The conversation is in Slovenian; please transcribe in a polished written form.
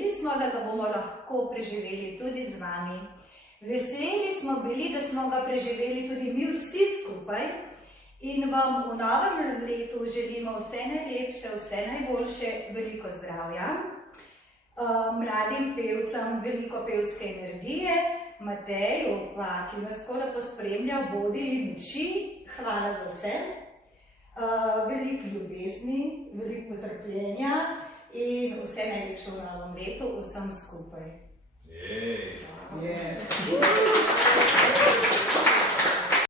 veseli smo, da ga bomo lahko preživeli tudi z vami. Veseli smo bili, da smo ga preživeli tudi mi vsi skupaj in vam v novem letu želimo vse najlepše, vse najboljše, veliko zdravja, mladim pevcem veliko pevske energije, Mateju, ki nas tako lepo spremlja, vodi in uči, hvala za vse, veliko ljubezni, veliko potrpljenja in vse najlepše v novem letu vsem skupaj. Jej!